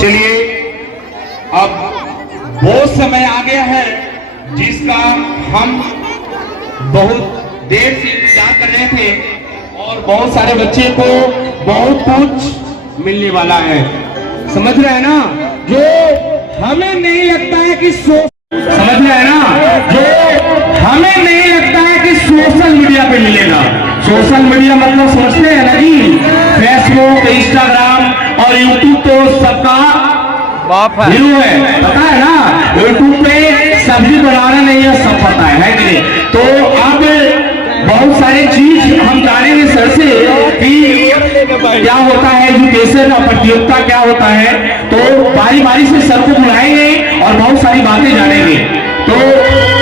चलिए, अब वो समय आ गया है जिसका हम बहुत देर से इंतजार कर रहे थे और बहुत सारे बच्चे को बहुत कुछ मिलने वाला है। समझ रहे हैं ना? जो हमें नहीं लगता है कि समझ रहे हैं ना? जो हमें नहीं लगता है कि सोशल मीडिया पे मिलेगा। सोशल मीडिया मतलब समझते हैं ना जी? फेसबुक, इंस्टाग्राम और यूट्यूब तो सबका हीरो है, पता है ना? यूट्यूब पे सब्जी बनाना नहीं है, सब पता है कि नहीं? तो अब बहुत सारी चीज हम जानेंगे सर से कि क्या होता है एजुकेशन और प्रतियोगिता क्या होता है। तो बारी बारी से सर को बुलाएंगे और बहुत सारी बातें जानेंगे। तो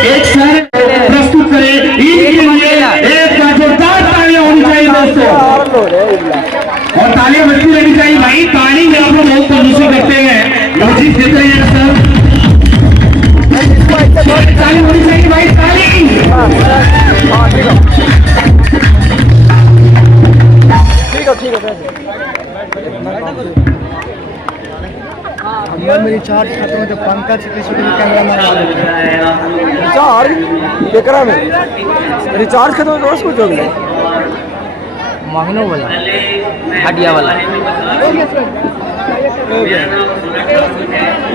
एक सर प्रस्तुत करें, इनके लिए एक जोरदार तालियां होनी चाहिए दोस्तों, और तालियां बजती रहनी चाहिए भाई। ताली में आप लोग बहुत कंजूसी करते हैं, म्यूजिक देते हैं सर, ताली होनी चाहिए भाई, ताली। ठीक है मेरी चार्ज खत्म हो तो पंकज किसी को कैमरा में रिचार्ज बेकरा में रिचार्ज खत्म हो दोस्त कुछ हो गया मांगनो वाला हडिया वाला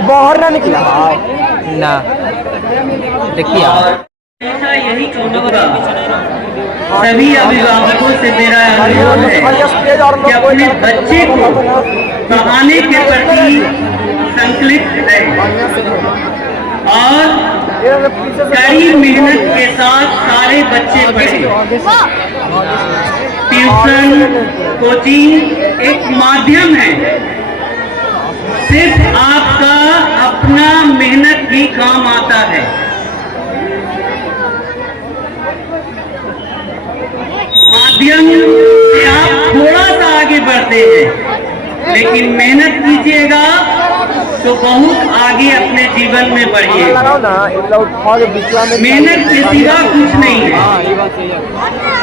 बाहर ना निकला ना देखिए यही कहूँगा सभी अभिभावकों से मेरा अनुरोध है कि अपने बच्चे को पढ़ाने के प्रति संकलित करें और कड़ी मेहनत के साथ सारे बच्चे पढ़ें। ट्यूशन, कोचिंग एक माध्यम है, सिर्फ आपका अपना मेहनत ही काम आता है। माध्यम से आप थोड़ा सा आगे बढ़ते हैं, लेकिन मेहनत कीजिएगा तो बहुत आगे अपने जीवन में बढ़िएगा। मेहनत के सिवा कुछ नहीं है।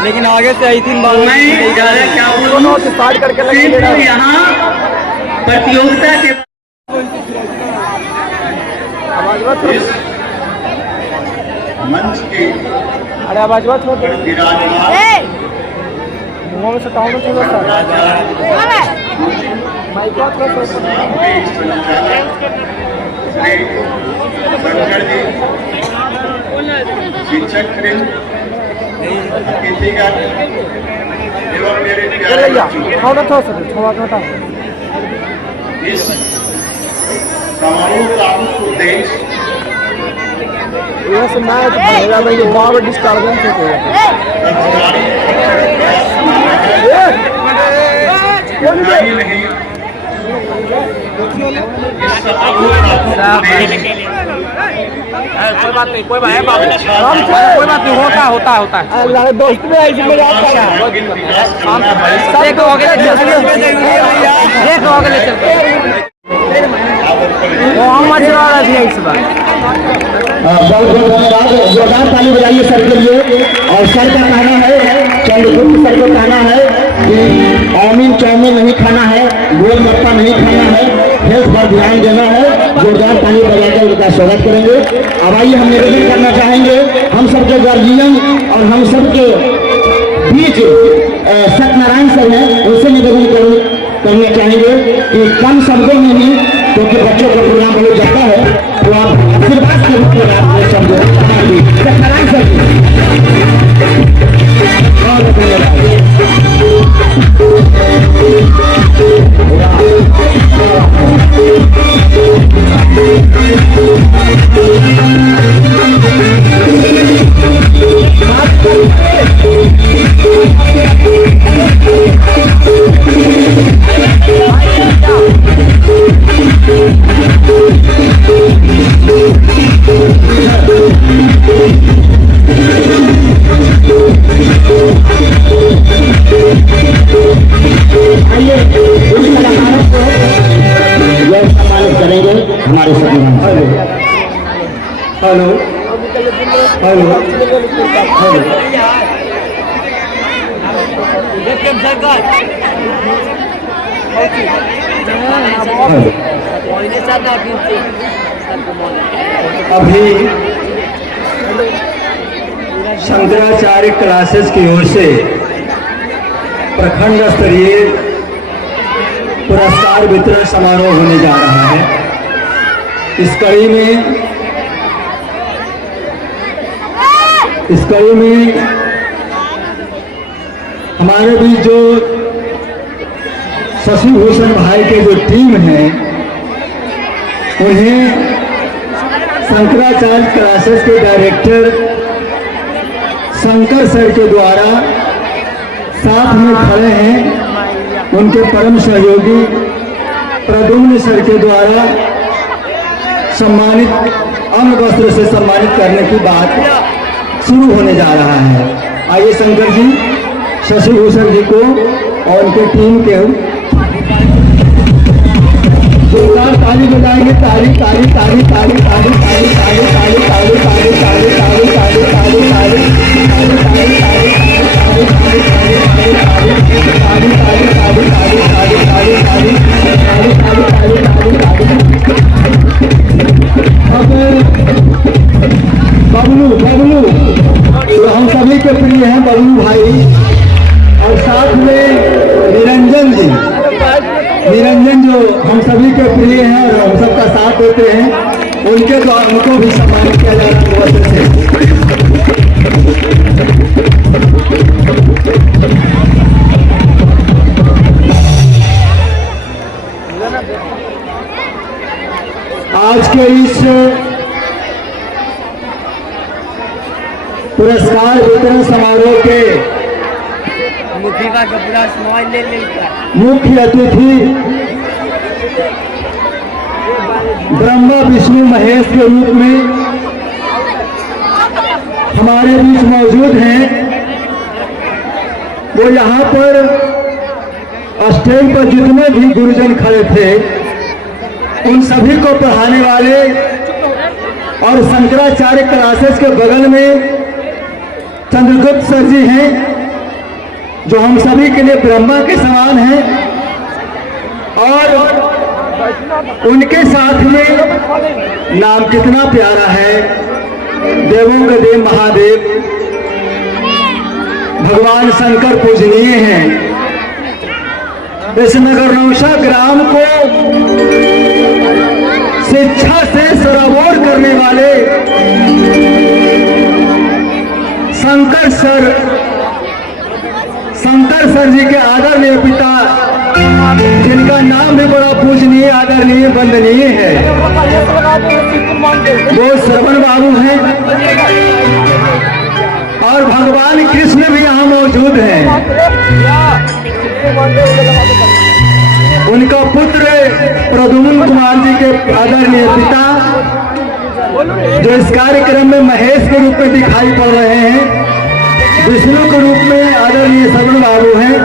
लेकिन आगे से आई थी मैं ज्यादा क्या बोलूं, सिर्फ यहाँ प्रतियोगिता के मंच के अरे आवाज बात हो मुँह में सटाओ ना थोड़ा सा माइक बात थोड़ा सा शिक्षक एवं मेरे थोड़ा थोड़ा सा थोड़ा थोड़ा इस समारोह का उद्देश्य यहाँ से मैच बनेगा भाई, बार डिस्टर्बेंस हो कोई बात नहीं, कोई बात नहीं, होता है दोस्त में ऐसी मजाक कर रहा है। मोहम्मद जवाहर है इस बार। बहुत बहुत धन्यवाद, जोरदार ताली बजाइए सर के लिए। और सर का कहना है, चंद्रगुप्त सर को कहना है कि चाउमीन नहीं खाना है, गोलगप्पा नहीं खाना है, हेल्थ पर ध्यान देना है। जोरदार ताली बजाकर उनका स्वागत करेंगे। अब आइए हम निवेदन करना चाहेंगे, हम सबके गार्जियन और हम सबके बीच सत्यनारायण सर हैं, उनसे निवेदन करना चाहेंगे कि कम शब्दों में ही, क्योंकि बच्चों का प्रोग्राम बहुत जाता है, तो आप आशीर्वाद के रूप में आप ये शब्द सत्यनारायण सर बहुत धन्यवाद। हमारे हेलो हेलो हेलो अभी शंकराचार्य क्लासेस की ओर से प्रखंड स्तरीय पुरस्कार वितरण समारोह होने जा रहा है। इस कड़ी में हमारे बीच जो शशि भूषण भाई के जो टीम है, उन्हें शंकराचार्य क्लासेस के डायरेक्टर शंकर सर के द्वारा साथ में खड़े हैं उनके परम सहयोगी प्रद्युम्न सर के द्वारा सम्मानित अंग वस्त्र से सम्मानित करने की बात शुरू होने जा रहा है। आइए शंकर जी शशि भूषण जी को और उनके टीम के जोरदार ताली बजाएंगे। ताली ताली ताली ताली ताली ताली ताली ताली ताली ताली ताली ताली ताली ताली ताली बबलू जो हम सभी के प्रिय हैं, बबलू भाई, और साथ में निरंजन जो हम सभी के प्रिय हैं और हम सबका साथ देते हैं, उनके द्वारा उनको भी सम्मानित किया जा रहा है। आज के इस पुरस्कार वितरण समारोह के मुख्य अतिथि ब्रह्मा विष्णु महेश के रूप में हमारे बीच मौजूद हैं। वो यहाँ पर स्टेज पर जितने भी गुरुजन खड़े थे, उन सभी को पढ़ाने वाले और शंकराचार्य क्लासेस के बगल में चंद्रगुप्त सर जी हैं, जो हम सभी के लिए ब्रह्मा के समान हैं, और उनके साथ में नाम कितना प्यारा है, देवों के देव महादेव भगवान शंकर पूजनीय हैं। इस नगरनौशा ग्राम को शिक्षा से सराबोर करने वाले शंकर सर जी के आदरणीय पिता, जिनका नाम भी बड़ा पूजनीय, आदरणीय, वंदनीय है, वो श्रवण बाबू हैं, और भगवान कृष्ण भी यहाँ मौजूद हैं। उनका पुत्र प्रद्युम्न कुमार जी के आदरणीय पिता, जो इस कार्यक्रम में महेश के रूप में दिखाई पड़ रहे हैं, विष्णु के रूप में आदरणीय श्रवण बाबू हैं,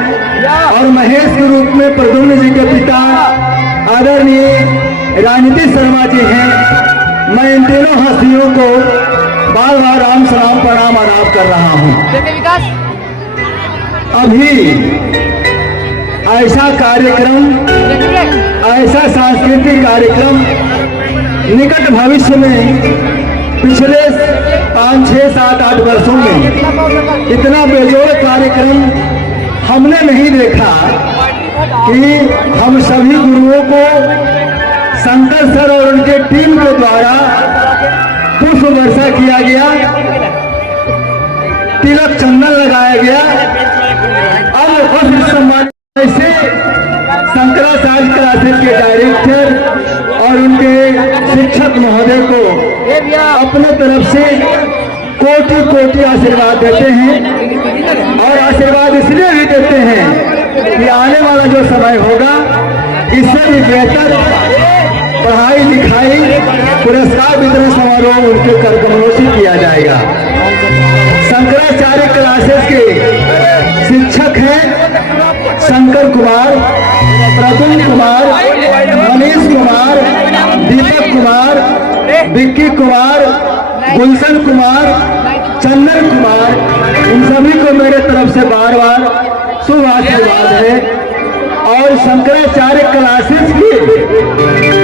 और महेश के रूप में प्रद्युम्न जी के पिता आदरणीय राजनीति शर्मा जी हैं। मैं इन तीनों हस्तियों को बार बार राम सलाम प्रणाम आदाब कर रहा हूँ। अभी ऐसा कार्यक्रम, ऐसा सांस्कृतिक कार्यक्रम निकट भविष्य में पिछले 5, 6, 7, 8 वर्षों में इतना बेजोड़ कार्यक्रम हमने नहीं देखा कि हम सभी गुरुओं को शंकर सर और उनके टीम के द्वारा पुष्प वर्षा किया गया, तिलक चंदन लगाया गया। अब उस सम्मान से शंकराचार्य क्लासेस के डायरेक्टर और उनके शिक्षक महोदय को अपने तरफ से कोटि कोटि आशीर्वाद देते हैं, और आशीर्वाद इसलिए भी देते हैं कि आने वाला जो समय होगा, इससे भी बेहतर पढ़ाई लिखाई, पुरस्कार वितरण समारोह उनके कार्यक्रमों से किया जाएगा। शंकराचार्य क्लासेस के शिक्षक हैं शंकर कुमार, प्रद्युम्न कुमार, मनीष कुमार, दीपक कुमार, विक्की कुमार, गुलशन कुमार, चंदन कुमार, इन सभी को मेरे तरफ से बार बार शुभ आशीर्वाद है। और शंकराचार्य क्लासेस के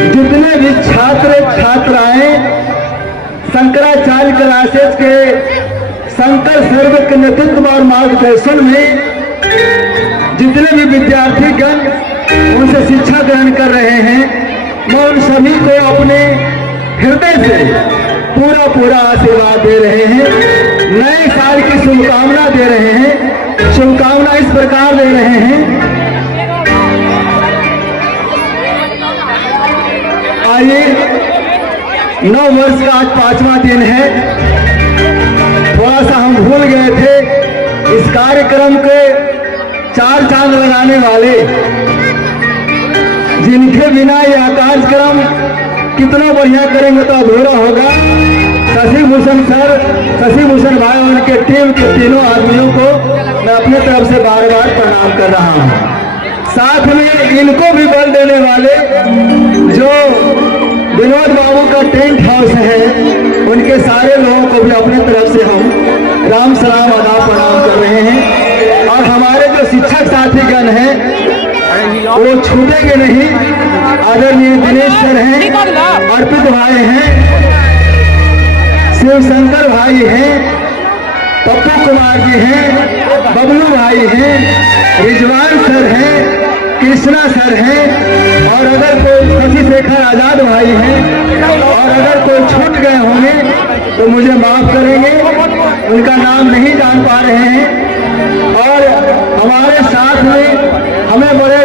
जितने भी छात्र छात्राएं शंकराचार्य क्लासेस के शंकर सर्व के नेतृत्व और मार्गदर्शन में जितने भी विद्यार्थीगण उनसे शिक्षा ग्रहण कर रहे हैं, मैं उन सभी को अपने हृदय से पूरा पूरा आशीर्वाद दे रहे हैं। नए साल की शुभकामना दे रहे हैं। शुभकामना इस प्रकार दे रहे हैं, आइए 9 वर्ष का आज 5वां दिन है। थोड़ा सा हम भूल गए थे इस कार्यक्रम के 4 चांद लगाने वाले, जिनके बिना यह कार्यक्रम कितना बढ़िया करेंगे तो अधूरा होगा। शशि भूषण सर, शशि भूषण भाई और उनके टीम के तीनों आदमियों को मैं अपने तरफ से बार बार प्रणाम कर रहा हूँ। साथ में इनको भी बल देने वाले जो विनोद बाबू का टेंट हाउस है, उनके सारे लोगों को भी अपने तरफ से हम राम सलाम आदाब प्रणाम कर रहे हैं। और हमारे जो शिक्षक साथीगण हैं वो छूटेंगे नहीं। आदरणीय दिनेश सर हैं, अर्पित भाई हैं, शिव शंकर भाई हैं, पप्पू कुमार जी हैं, बबलू भाई हैं, रिजवान सर हैं, कृष्णा सर हैं, और अगर कोई शशि शेखर आजाद भाई हैं, और अगर कोई छूट गए होंगे तो मुझे माफ करेंगे, उनका नाम नहीं जान पा रहे हैं। और हमारे साथ में हमें बड़े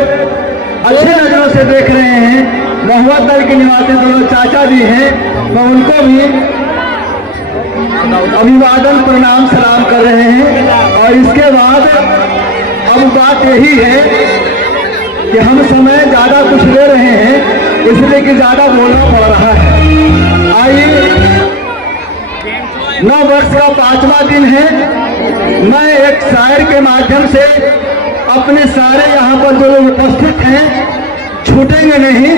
अच्छे नजरों से देख रहे हैं महुआ दल के निवासी दोनों चाचा जी हैं, मैं उनको भी अभिवादन प्रणाम सलाम कर रहे हैं। और इसके बाद अब बात यही है कि हम समय ज्यादा कुछ ले रहे हैं, इसलिए कि ज्यादा बोलना पड़ रहा है। आइए 9 वर्ष का 5वां दिन है। मैं एक शायर के माध्यम से अपने सारे यहाँ पर जो लोग उपस्थित हैं छूटेंगे नहीं,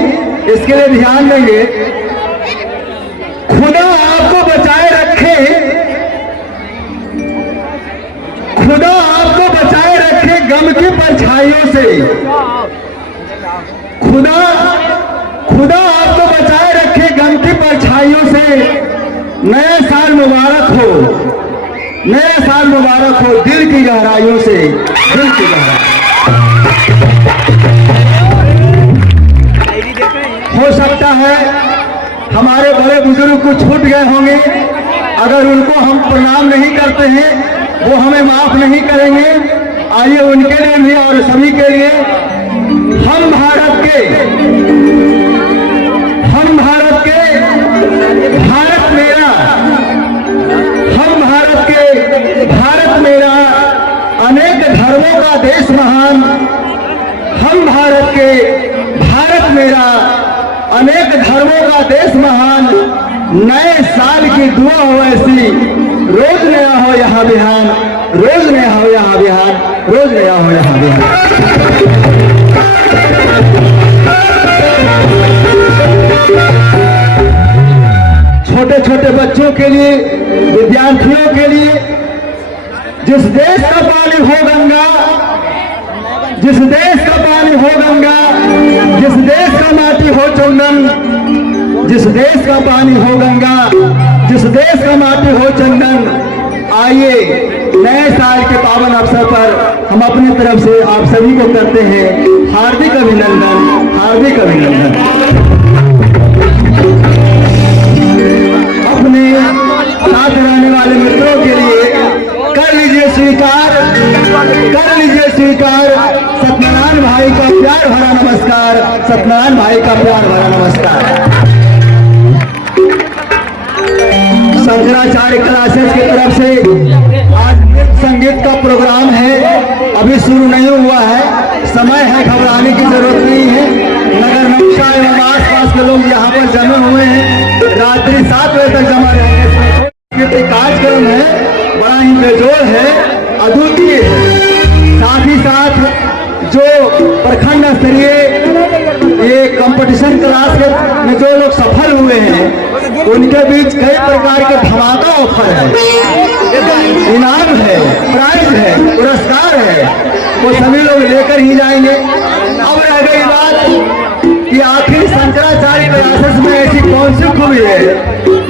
इसके लिए ध्यान देंगे। खुदा आपको बचाए रखे, खुदा आपको बचाए रखे गम की परछाइयों से। खुदा आपको बचाए रखे गम की परछाइयों से। नया साल मुबारक हो, नया साल मुबारक हो दिल की गहराइयों से, दिल की गहराई। हो सकता है हमारे बड़े बुजुर्ग को छूट गए होंगे, अगर उनको हम प्रणाम नहीं करते हैं वो हमें माफ नहीं करेंगे। आइए उनके लिए भी और सभी के लिए हम भारत के भारत मेरा, हम भारत के भारत मेरा अनेक धर्मों का देश महान, हम भारत के भारत मेरा अनेक धर्मों का देश महान। नए साल की दुआ हो ऐसी, रोज नया हो यहाँ बिहान, रोज नया हो यहाँ बिहान, रोज नया हो यहाँ बिहान। छोटे छोटे बच्चों के लिए, विद्यार्थियों के लिए, जिस देश का पानी हो गंगा, जिस देश का पानी हो गंगा, जिस देश का माटी हो चंदन, जिस देश का पानी हो गंगा, जिस देश का माटी हो चंदन। आइए नए साल के पावन अवसर पर हम अपनी तरफ से आप सभी को करते हैं हार्दिक अभिनंदन, हार्दिक अभिनंदन। अपने साथ रहने वाले मित्रों के लिए कर लीजिए स्वीकार, कर लीजिए स्वीकार सत्यनारायण भाई का प्यार भरा नमस्कार, सत्यनारायण भाई का प्यार भरा नमस्कार। शंकराचार्य क्लासेस की तरफ से आज नृत्य संगीत का प्रोग्राम है, अभी शुरू नहीं हुआ है, समय है, घबराने की जरूरत नहीं है। नगर नक्शा एवं आसपास के लोग यहाँ पर जमे हुए हैं, रात्रि 7 बजे तक जमा रहेंगे। कार्यक्रम है, बड़ा ही बेजोड़ है, अद्वितीय है। साथ ही साथ जो प्रखंड स्तरीय ये कंपटीशन क्लास में जो लोग सफल हुए हैं उनके बीच कई प्रकार के धमाका ऑफर है, इनाम है, प्राइज है, पुरस्कार है। वो सभी लोग लेकर ही जाएंगे। अब रह गई बात कि आखिर शंकराचार्य क्लासेस में ऐसी कौन सी खूबी है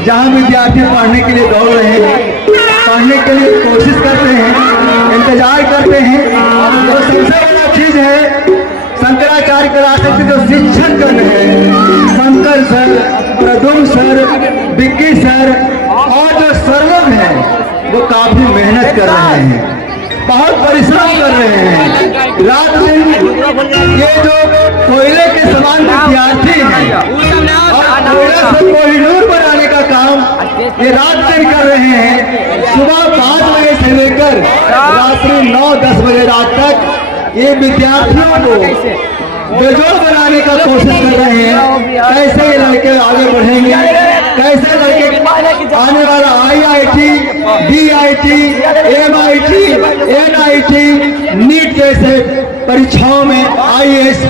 जहाँ विद्यार्थी पढ़ने के लिए दौड़ रहे हैं, पढ़ने के लिए कोशिश करते हैं, इंतजार करते हैं। तो सबसे बड़ा चीज है शंकराचार्य क्लासेस के जो शिक्षक गण हैं, Shankar sir, Pradum sir, Vicky sir और जो सर लोग हैं वो काफी मेहनत कर रहे हैं, बहुत परिश्रम कर रहे हैं। रात दिन ये जो कोयले के समान विद्यार्थी हैं और कोयला से कोहिनूर बनाने का काम ये रात दिन कर रहे हैं। सुबह 5 बजे से लेकर रात्रि 9-10 बजे रात तक ये विद्यार्थियों को बेजोड़ बनाने का कोशिश कर रहे हैं। कैसे ये लड़के आगे बढ़ेंगे, कैसे लड़के आने वाला IIT, DIT, MIT, NIT, NEET जैसे परीक्षाओं में IAS,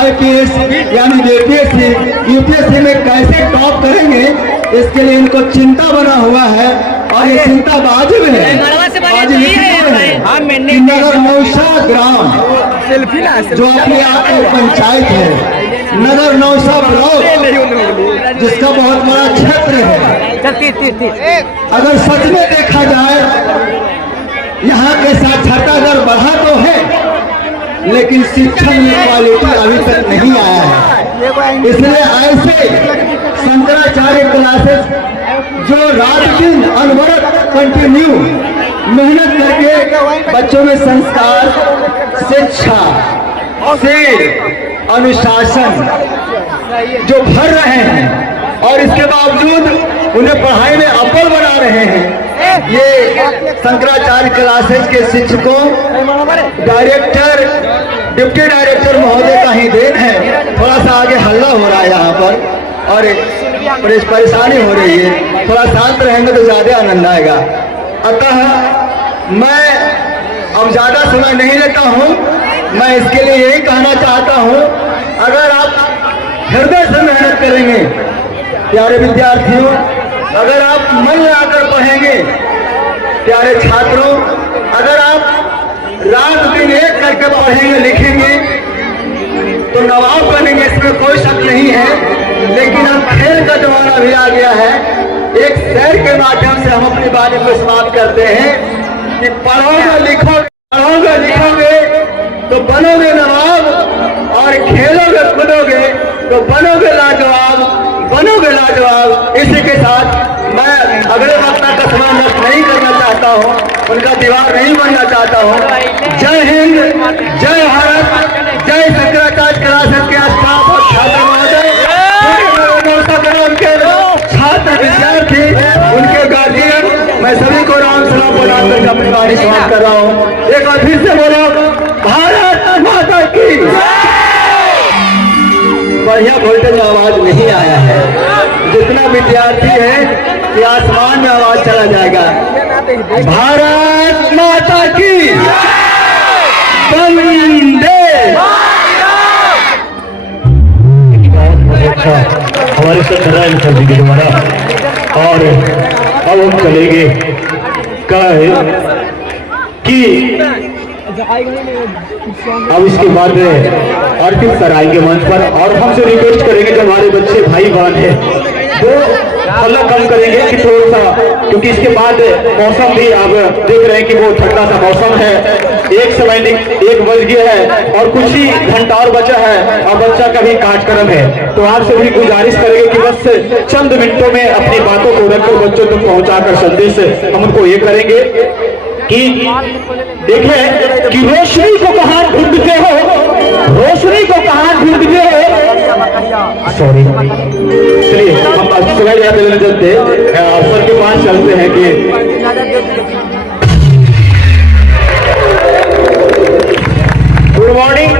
IPS यानी JPSC, UPSC में कैसे टॉप करेंगे, इसके लिए इनको चिंता बना हुआ है। और ये चिंता वाजिब है। आज कि नगर नौशा ग्राम जो अपने आप में पंचायत है, नगर नौशा ब्लॉक जिसका बहुत बड़ा क्षेत्र है, अगर सच में देखा जाए यहाँ के साक्षरता दर बढ़ा तो है लेकिन शिक्षण में क्वालिटी अभी तक नहीं आया है। इसलिए ऐसे शंकराचार्य क्लासेस जो रात दिन अनवरत कंटिन्यू मेहनत करके बच्चों में संस्कार, शिक्षा, सेवा, अनुशासन जो भर रहे हैं और इसके बावजूद उन्हें पढ़ाई में अव्वल बना रहे हैं, ये शंकराचार्य क्लासेस के शिक्षकों, डायरेक्टर, डिप्टी डायरेक्टर महोदय का ही देन है। थोड़ा सा आगे हल्ला हो रहा है यहाँ पर और परेशानी हो रही है, थोड़ा शांत रहेंगे तो ज्यादा आनंद आएगा। अतः मैं अब ज्यादा समय नहीं लेता हूँ, मैं इसके लिए यही कहना चाहता हूँ, अगर आप हृदय से मेहनत करेंगे प्यारे विद्यार्थियों, अगर आप मन लगाकर पढ़ेंगे प्यारे छात्रों, अगर आप रात दिन एक करके पढ़ेंगे लिखेंगे तो नवाब बनेंगे, इसमें कोई शक नहीं है। लेकिन अब खेल का जमाना भी आ गया है। एक शहर के माध्यम से हम अपनी वाणी को समाप्त करते हैं कि पढ़ोगे लिखोगे तो बनोगे नवाब और खेलोगे कूदोगे तो बनोगे लाजवाब। इसी के साथ मैं अगले वक्ता का समय नष्ट नहीं करना चाहता हूँ, उनका दीवार नहीं बनना चाहता हूँ। जय हिंद, जय भारत, जय शंकराचार्य क्लासेस के स्टाफ और छात्र महोदय, छात्र विद्यार्थी, उनके गार्जियन, मैं सभी को राम सलाम बोलाकर अपनी वाणी समाप्त कर रहा हूँ। एक बार फिर से बोलो, भारत माता की। बढ़िया वोल्टेज आवाज नहीं आया है, जितना विद्यार्थी है कि आसमान में आवाज चला जाएगा। भारत माता की वंदे। अच्छा हमारे साथ नारायण कर दीजिए दोबारा। और अब हम चलेंगे क्या है कि अब इसके बाद अर्पित सर आएंगे मंच पर और हमसे रिक्वेस्ट करेंगे जो हमारे बच्चे भाई बहन है वो हल्ला कम करेंगे कि थोड़ा सा, क्योंकि इसके बाद मौसम भी आप देख रहे हैं कि वो ठंडा सा मौसम है। एक बज गया है और कुछ ही घंटा और बचा है और बच्चा का भी कार्यक्रम है। तो आपसे भी गुजारिश करेंगे कि बस चंद मिनटों में अपनी बातों को रखकर बच्चों तक पहुंचाकर संदेश हम उनको ये करेंगे कि देखें कि रोशनी को कहाँ ढूंढते हो, रोशनी को कहाँ ढूंढते हो। सॉरी, चलिए हम समय ज्यादा लेने चलते सर के पास चलते हैं कि good morning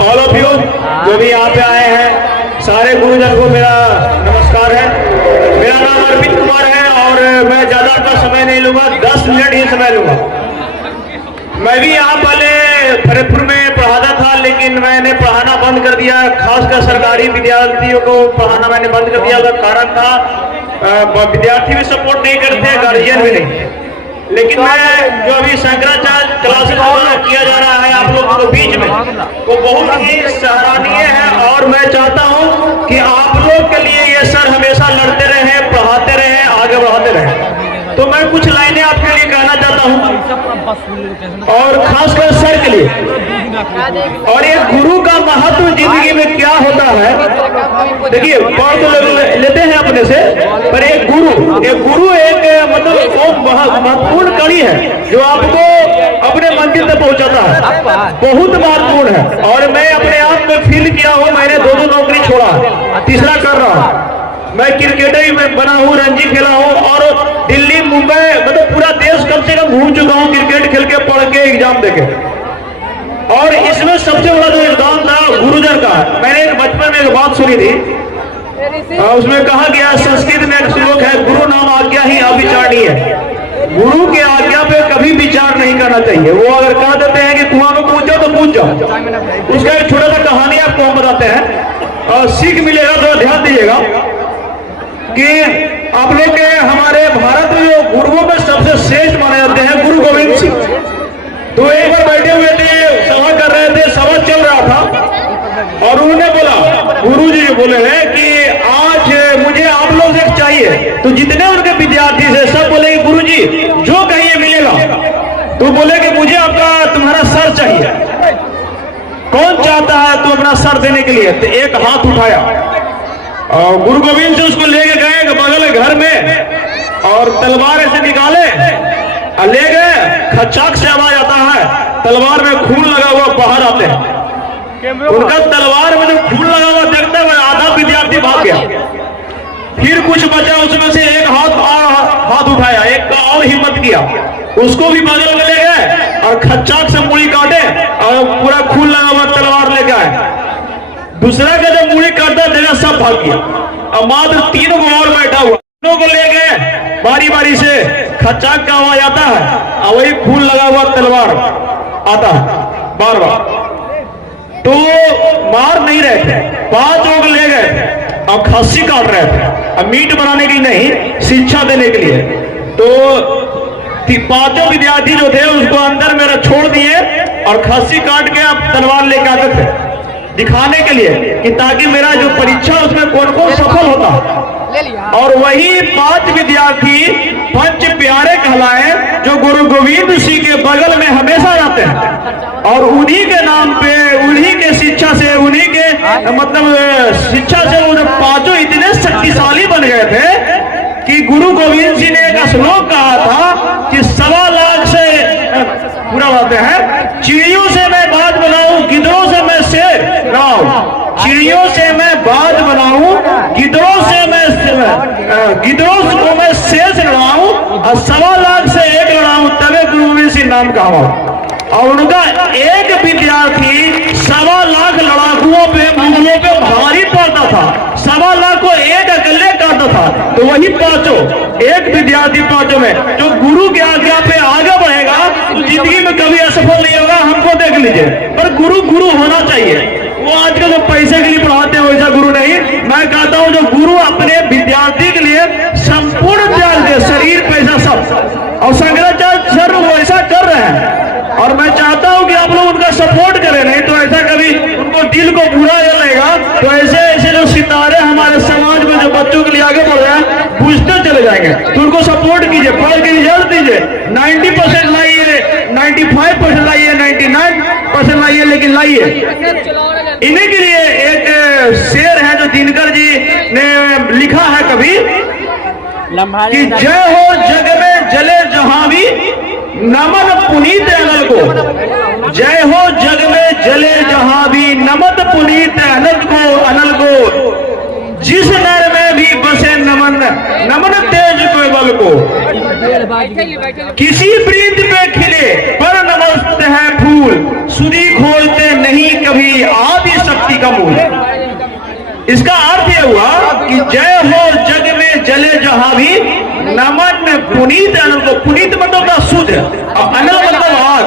all of you जो भी यहाँ पे आए हैं, सारे गुरुजन को मेरा नमस्कार है। मेरा नाम अर्पित कुमार है और मैं ज्यादा का समय नहीं लूंगा, 10 मिनट ही समय लूंगा। मैं भी यहाँ पहले फरीदपुर में पढ़ाता था, लेकिन मैंने पढ़ाना बंद कर दिया, खासकर सरकारी विद्यार्थियों को पढ़ाना मैंने बंद कर दिया। उसका कारण था विद्यार्थी भी सपोर्ट नहीं करते, गार्जियन भी नहीं। लेकिन मैं जो अभी शंकराचार्य क्लासेस किया जा रहा है, आप लोग वो बहुत ही सराहनीय है। और मैं चाहता हूं कि आप लोग के लिए ये सर हमेशा लड़ते रहे, पढ़ाते रहे, आगे बढ़ाते रहे। तो मैं कुछ लाइनें आपके लिए कहना चाहता हूं, और खासकर सर के लिए। और एक गुरु का महत्व जिंदगी में क्या होता है, देखिए पढ़ तो लेते हैं अपने से, पर एक गुरु एक मतलब महत्वपूर्ण कड़ी है जो आपको अपने मंजिल तक पहुंचाता है, बहुत महत्वपूर्ण है। और मैं अपने आप में फील किया हूं, मैंने 2 नौकरी छोड़ा, तीसरा कर रहा हूं। मैं क्रिकेटर ही में बना हूं, रणजी खेला हूं, और दिल्ली मुंबई मतलब पूरा देश कम से कम घूम चुका हूं, क्रिकेट खेल के, पढ़ के, एग्जाम देके। और इसमें सबसे बड़ा जो योगदान था गुरुजन का। मैंने एक बचपन में एक बात सुनी थी, उसमें कहा गया, संस्कृत में एक श्लोक है, गुरु नाम आज्ञा ही अविचारणीय है। गुरु के आज्ञा पे कभी विचार नहीं करना चाहिए। वो अगर कह देते हैं कि कुआं में कूद जाओ तो कूद जाओ। उसका एक छोटा सा कहानी आपको हम बताते हैं और सीख मिलेगा, तो ध्यान दीजिएगा कि आप लोग के हमारे भारत में जो गुरुओं में सबसे श्रेष्ठ माने जाते हैं गुरु गोविंद सिंह। तो एक बार बैठे हुए थे, सभा कर रहे थे, सभा चल रहा था, और उन्होंने बोला, गुरु जी बोले हैं कि आज मुझे आप लोग से चाहिए। तो जितने उनके विद्यार्थी थे सब बोले गुरु जी जो कहिए मिलेगा। तो बोले कि मुझे तुम्हारा सर चाहिए। कौन चाहता है तू अपना सर देने के लिए? तो एक हाथ उठाया और गुरु गोविंद सिंह उसको लेके गए बगल घर में, और तलवार ऐसे निकाले और ले गए। खचाक से आवाज आता है, तलवार में खून लगा हुआ बाहर आते हैं। उनका तलवार में जो खून लगा हुआ देखते हुए आधा विद्यार्थी भाग गया। फिर कुछ बचा, उसमें से एक हाथ उठाया, एक का और हिम्मत किया, उसको भी बगल में ले गए और खच्चाक से मुड़ी काटे और पूरा खून लगा हुआ तलवार लेके आए। दूसरा का जब मुड़ी काटता देखा सब भाग गया, और मात्र 3 को और बैठा हुआ। तीनों को ले गए बारी बारी से, खच्चाक का आवाज आता है और वही खून लगा हुआ तलवार आता है बार बार। तो मार नहीं रहे थे, 5 लोग ले गए थे और खस्सी काट रहे थे, अब मीट बनाने की नहीं, शिक्षा देने के लिए। तो 5 विद्यार्थी जो थे उसको अंदर मेरा छोड़ दिए और खस्सी काट के आप तलवार लेके आते थे दिखाने के लिए कि ताकि मेरा जो परीक्षा उसमें कौन कौन सफल होता। और वही 5 विद्यार्थी पंच प्यारे कहलाए जो गुरु गोविंद सिंह के बगल में हमेशा रहते हैं, और उन्हीं के नाम पे, उन्हीं के शिक्षा से, उन्हीं के मतलब शिक्षा से वो जो 5 इतने शक्तिशाली बन गए थे कि गुरु गोविंद सिंह ने एक श्लोक कहा था कि 1.25 लाख से पूरा बातें हैं, चिड़ियों से मैं बात बनाऊं, गिद्धों से मैं शेर लड़ाऊं। चिड़ियों से मैं बात बनाऊं, गिद्धों से मैं गिद्धों को मैं शेर लड़ाऊं, और 1.25 लाख से एक लड़ाऊं, तबे गुरु गोविंद सिंह नाम कहा। और उनका एक विद्यार्थी 1.25 लाख लड़ाकुओं पे, मुगलों पे भारी पड़ता था। 1.25 लाख को एक अकेले काटता था। तो वही 5 एक विद्यार्थी 5 में जो गुरु के आज्ञा पे आगे बढ़ेगा तो जिंदगी में कभी असफल नहीं होगा। हमको देख लीजिए, पर गुरु होना चाहिए। वो आजकल जो पैसे के लिए पढ़ाते हैं वैसा गुरु नहीं। मैं कहता हूँ जो गुरु अपने विद्यार्थी के लिए संपूर्ण त्याग दे, शरीर पैसा सब, और शंकराचार्य सर वैसा कर रहे हैं। और मैं चाहता हूं कि आप लोग उनका सपोर्ट करें, नहीं तो ऐसा कभी उनको दिल को बुरा लगेगा तो ऐसे ऐसे जो सितारे हमारे समाज में जो बच्चों के लिए आगे बढ़ रहे हैं पूछते चले जाएंगे। तो उनको सपोर्ट कीजिए, पढ़ के रिजल्ट दीजिए, 90% लाइए, 95% लाइए, 99% लाइए, लेकिन लाइए। इन्हीं के लिए एक शेर है जो दिनकर जी ने लिखा है कभी कि जय हो जग में जले जहां भी नमन पुनीत अनल को, जय हो जग में जले जहां भी नमन पुनीत अनल को, जिस नर में भी बसे नमन नमन तेज को बल को, किसी प्रीत पे खिले पर नमस्ते है फूल, सुधी खोलते नहीं कभी आदि शक्ति का मूल। इसका अर्थ यह हुआ कि जय हो जग में जले जहां भी नमन पुनीत अनल को, पुनीत मतलब शुद्ध, अनल मतलब आग,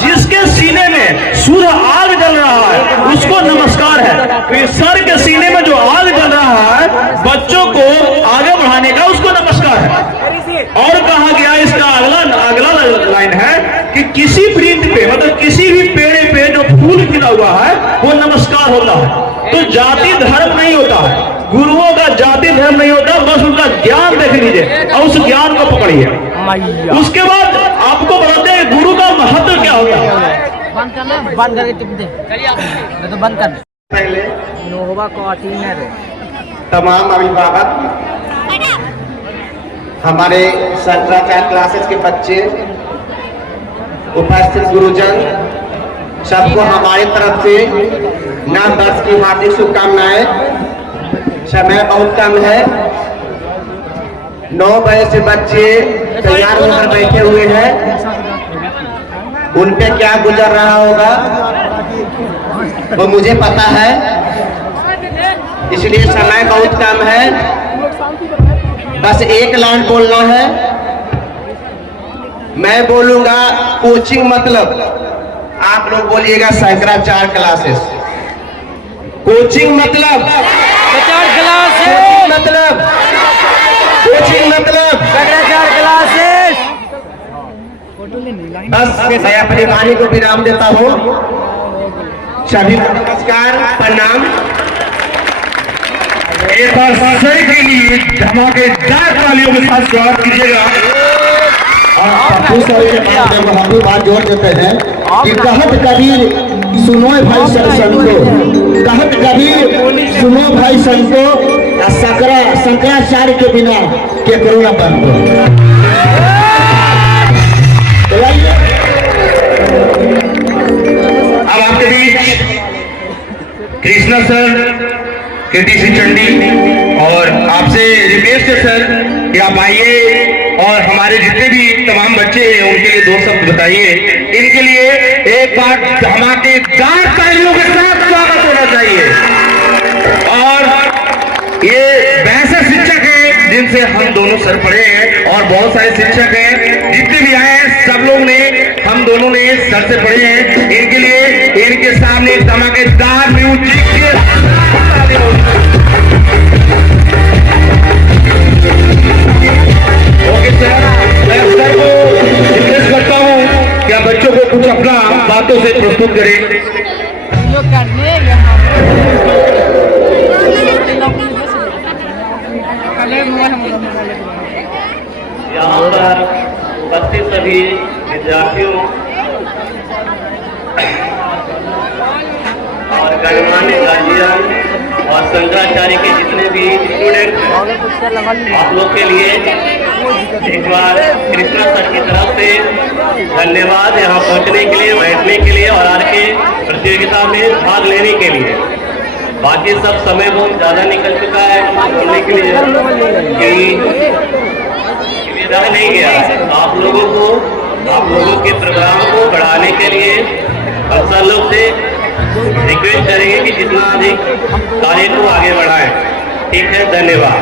जिसके सीने में शुद्ध आग जल रहा है उसको नमस्कार है। तो सर के सीने में जो आग जल रहा है बच्चों को आगे बढ़ाने का, उसको नमस्कार है। और कहा गया इसका अगला लाइन है कि किसी वृक्ष पे, मतलब किसी भी पेड़ पे जो फूल खिला लिखा हुआ है वो नमस्कार होता है। तो जाति धर्म नहीं होता है, गुरुओं का जाति धर्म नहीं होता, बस उनका ज्ञान देख लीजिए और उस ज्ञान को पकड़िए। उसके बाद आपको बताते हैं गुरु का महत्व क्या होता है। बंद करना, बंद करके टिप दे, तो बंद कर। पहले नोवा कॉर्टिनर तमाम अभिभावक, हमारे शंकराचार्य क्लासेस के बच्चे, उपस्थित गुरुजन, सबको हमारी तरफ से नव वर्ष की हार्दिक शुभकामनाएं। समय बहुत कम है, 9 बजे से बच्चे तैयार होकर बैठे हुए हैं। उन पे क्या गुजर रहा होगा वो मुझे पता है, इसलिए समय बहुत कम है। बस एक लाइन बोलना है, मैं बोलूंगा कोचिंग मतलब, आप लोग बोलिएगा शंकराचार्य क्लासेस। कोचिंग मतलब कोचिंग मतलब कोचिंग मतलब शंकराचार्य क्लासेस। बस मैं अपनी वाणी को विराम देता हूँ। सभी को नमस्कार, प्रणाम। एक बार सही के लिए धमाकेदार तालियों के साथ स्वागत कीजिएगा। पप्पू सर के बात में हम भी बात जोड़ देते हैं कि कहत कबीर सुनो भाई संतो, कहत कबीर सुनो भाई संतो, शंकराचार्य के बिना के करुणा बनतो। अब आपके बीच कृष्णा सर, KTC चंडी, और आपसे रिक्वेस्ट है सर कि आप आइए और हमारे जितने भी तमाम बच्चे हैं उनके लिए 2 शब्द बताइए। इनके लिए एक बार धमाकेदार तालियों के साथ स्वागत होना चाहिए। और ये वैसे शिक्षक हैं जिनसे हम दोनों सर पढ़े हैं, और बहुत सारे शिक्षक हैं जितने भी आए हैं, सब लोग ने, हम दोनों ने सर से पढ़े हैं। इनके लिए इनके सामने धमाकेदार म्यूजिक ओके सर, मैं सर को रिक्वेस्ट करता हूँ कि आप बच्चों को कुछ अपना बातों से प्रस्तुत करें। यहाँ पर उपस्थित सभी विद्यार्थियों और गणमान्य गार्जियन और शंकराचार्य के जितने भी स्टूडेंट, आप लोग के लिए एक बार कृष्णा सर की तरफ से धन्यवाद यहाँ पहुँचने के लिए, बैठने के लिए और आज के प्रतियोगिता में भाग लेने के लिए। बाकी सब समय बहुत ज़्यादा निकल चुका है बोलने के लिए कि रह नहीं गया। आप लोगों के प्रोग्राम को बढ़ाने के लिए हम सब लोग से रिक्वेस्ट करेंगे कि जितना अधिक कार्य को आगे बढ़ाएं। ठीक है, धन्यवाद।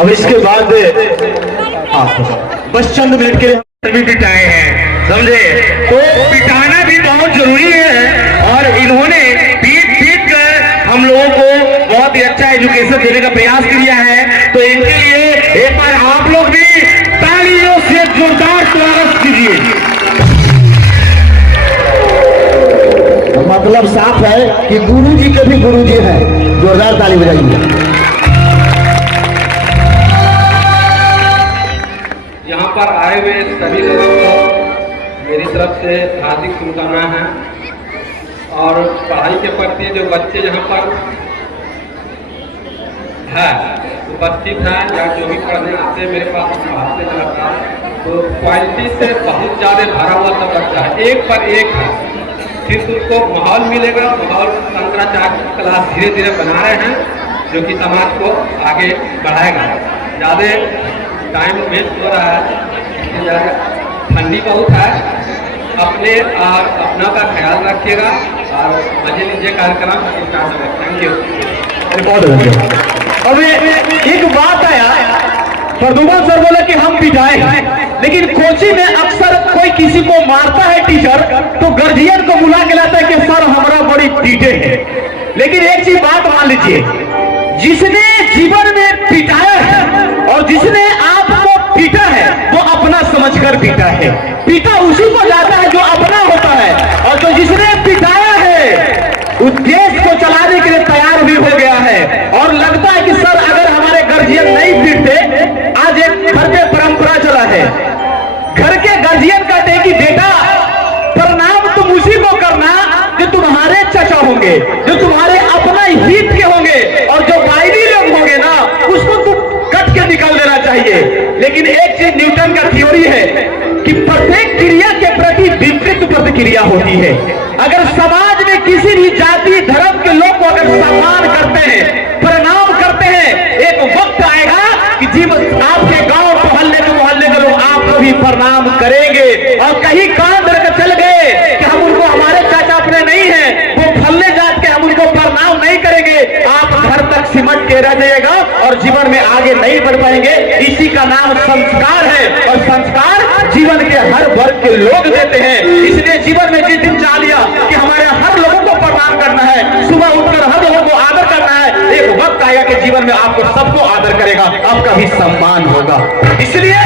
अब इसके बाद बस चंद मिनट के लिए सभी पिटाए हैं, समझे? तो पिटाना भी बहुत जरूरी है, और इन्होंने पीट कर हम लोगों को बहुत ही अच्छा एजुकेशन देने का प्रयास किया है। तो इनके लिए एक बार आप लोग भी तालियों से जोरदार स्वागत कीजिए। मतलब साफ है कि गुरु जी के भी गुरु जी हैं। जोरदार ताली बजाइए। यहाँ पर आए हुए सभी लोगों को मेरी तरफ से हार्दिक शुभकामनाएं हैं। और पढ़ाई के प्रति जो बच्चे यहाँ पर है उपस्थित हैं या जो भी पढ़ने आते हैं मेरे पास पढ़ाते चलता है, तो क्वालिटी से बहुत ज़्यादा भरा हुआ सब बच्चा है, एक पर एक है। फिर उनको माहौल मिलेगा, माहौल शंकराचार्य क्लास धीरे धीरे बना रहे हैं जो कि समाज को आगे बढ़ाएगा। ज़्यादा टाइम वेस्ट हो रहा है, ठंडी बहुत है, अपने और अपना का ख्याल रखिएगा और मजे लीजिए कार्यक्रम। Thank you. बहुत धन्यवाद। अब एक बात आया, प्रदुमन सर बोले कि हम पिटाए, लेकिन कोचिंग में अक्सर कोई किसी को मारता है टीचर तो गार्जियन को बुला के लाता है कि सर हमारा बड़ी पीटे है। लेकिन एक चीज बात मान लीजिए, जिसने जीवन में पिटाया है और जिसने आपको पीटा है वो अपना समझकर पीटा है। पीटा उसी को जाता है जो अपना जो जिसने पिटाया है उस देश को चलाने के लिए तैयार भी हो गया है। और लगता है कि सर अगर हमारे गार्जियन नहीं पीटते, आज एक घर पे परंपरा चला है, घर के गार्जियन कहते हैं कि बेटा प्रणाम तुम उसी को करना जो तुम्हारे चाचा होंगे, जो तुम्हारे अपना हित के होंगे, और जो बाइली लोग होंगे ना उसको तुम कट के निकाल देना चाहिए। लेकिन एक चीज न्यूटन का थ्योरी है कि प्रत्येक क्रिया के प्रति विपरीत प्रतिक्रिया होती है। अगर समाज में किसी भी जाति धर्म के लोग को अगर सम्मान करते हैं, प्रणाम करते हैं, एक वक्त आएगा कि जीवन आपके गांव मोहल्ले के लोग आपको भी प्रणाम करेंगे। और कहीं कान धर कर चल गए कि हम उनको, हमारे चाचा अपने नहीं है, वो फल्ले जात के, हम उनको प्रणाम नहीं करेंगे, आप घर तक सिमट के रह जाइएगा और जीवन में आगे नहीं बढ़ पाएंगे। इसी का नाम संस्कार है, और संस्कार जीवन के हर वर्ग के लोग देते हैं। इसलिए जीवन में जिस दिन चाह लिया कि हमारे हर लोगों को प्रणाम करना है, सुबह उठकर हर लोगों को आदर करना है, एक वक्त आएगा कि जीवन में आपको सबको आदर करेगा, आपका भी सम्मान होगा। इसलिए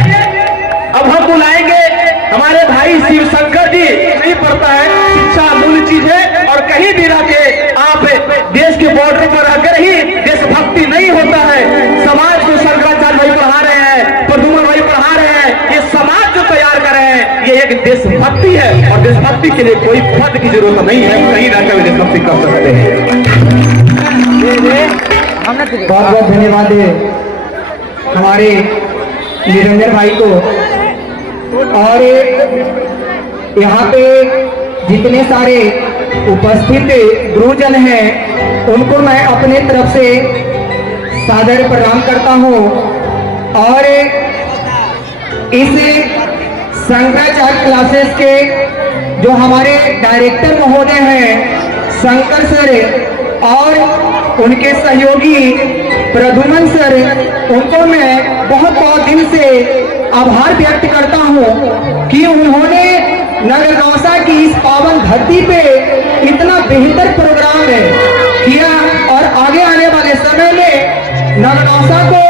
अब हम बुलाएंगे हमारे भाई शिव शंकर जी। नहीं पड़ता है, शिक्षा मूल चीज है, और कहीं भी रह के आप देश के बॉर्डर पर रहकर ही देशभक्ति नहीं होता है। समाज को शंकराचार्य भाई पढ़ा रहे हैं, प्रद्युम्न भाई पढ़ा रहे हैं, ये समाज जो तैयार कर रहे हैं ये एक देशभक्ति है, और देशभक्ति के लिए कोई पद की जरूरत नहीं है, कहीं रहकर भी देशभक्ति कर सकते हैं। बहुत बहुत धन्यवाद हमारे निरंजन भाई को। और यहाँ पे जितने सारे उपस्थित गुरुजन हैं उनको मैं अपने तरफ से सादर प्रणाम करता हूँ। और इस शंकराचार्य क्लासेस के जो हमारे डायरेक्टर महोदय हैं शंकर सर, और उनके सहयोगी प्रद्युम्न सर, उनको मैं बहुत बहुत दिन से आभार व्यक्त करता हूं कि उन्होंने नगरनौसा की इस पावन धरती पे इतना बेहतर प्रोग्राम किया, और आगे आने वाले समय में नगरनौसा को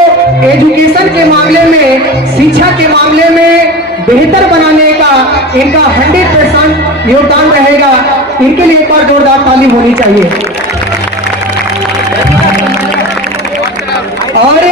एजुकेशन के मामले में, शिक्षा के मामले में बेहतर बनाने का इनका 100% योगदान रहेगा। इनके लिए एक बार जोरदार ताली होनी चाहिए। और